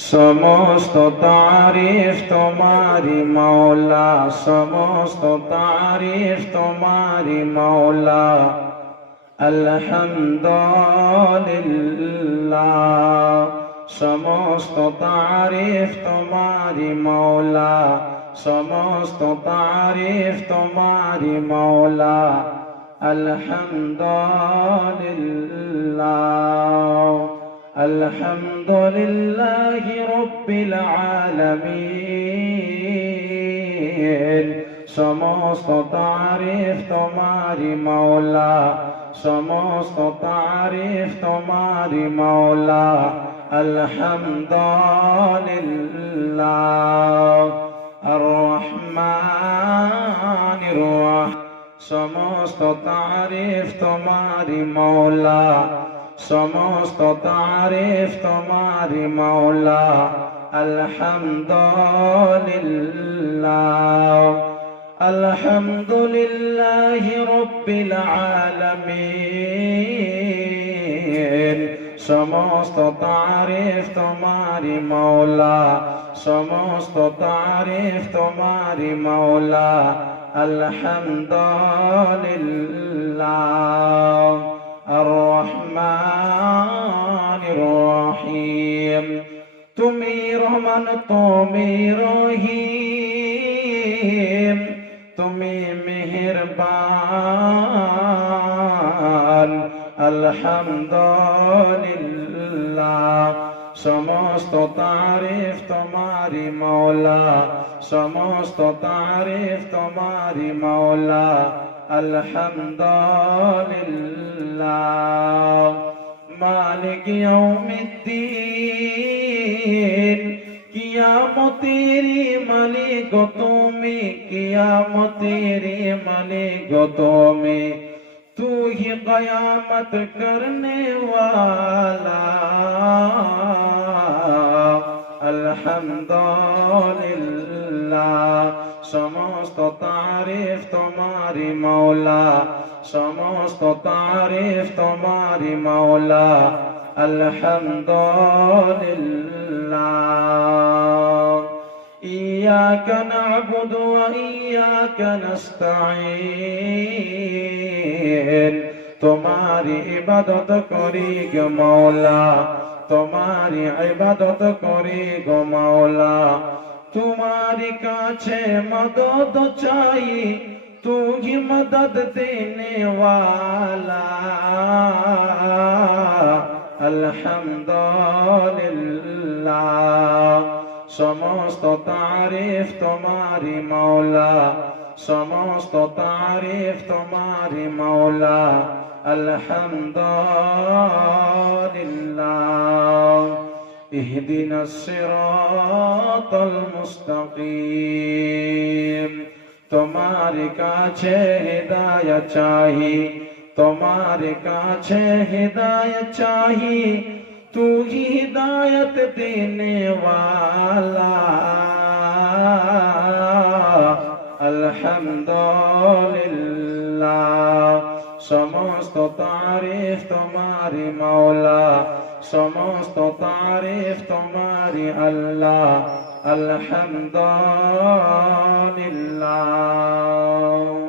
সমস্ত তারিফ তোমারি মাওলা, সমস্ত তারিফ তোমারি মাওলা। আলহামদুলিল্লাহ, সমস্ত তারিফ তোমারি মাওলা, সমস্ত তারিফ তোমারি মাওলা। আলহামদুলিল্লাহ, আলহামদুলিল্লাহি রাব্বিল আলামিন। সমস্ত তারিফ তোমারি মাওলা, সমস্ত তারিফ তোমারি মাওলা। আলহামদুলিল্লাহ আর রহমানির রহিম। সমস্ত তারিফ তোমারি মাওলা, সমস্ত তারিফ তোমারি মাওলা। আলহামদুলিল্লাহ, আলহামদুলিল্লাহি রাব্বিল আলামিন। সমস্ত তারিফ তোমারি মাওলা, সমস্ত তারিফ তোমারি মাওলা। আলহামদুলিল্লাহ আর রহমানির রহিম। তুমি রহমান, তুমি রহিম, তুমি মেহেরবান। আলহামদুলিল্লাহ, সমস্ত তারিফ তোমারি মাওলা, সমস্ত তারিফ তোমারি মাওলা। আলহামদুলিল্লাহ মালিক ইয়াউমিদ্দিন। কিয়ামতেরি মালিক তুমি, কিয়ামতেরি মালিক তুমি। तू ही कयामत करने वाला। अल्हम्दुलिल्लाह, समस्त तारीफ तुम्हारी मौला, समस्त तारीफ तुम्हारी मौला। अल्हम्दुलिल्लाह इय्याका नअबुदु व इय्याका नस्तईन। तुम्हारी इबादत करी गो मौला, तुम्हारी इबादत करी गो मौला। तुम्हारी काछे मदद चाहिए, तू ही मदद देने वाला। अल्हम्दुलिल्लाह, समस्त तारीफ तुम्हारी मौला, समस्त तारीफ तुम्हारी मौला। अल्हम्दुलिल्लाह इहदिना सिरातल मुस्तकीम। तुम्हारे काछे हिदायत चाहिए, तुम्हारे काछे हिदायत चाहिए। तू ही हिदायत देने वाला। अल्हम्दुलिल्लाह, समस्त तारीफ तुम्हारी मौला, समस्त तारीफ तुम्हारी अल्लाह। अल्हम्दुलिल्लाह।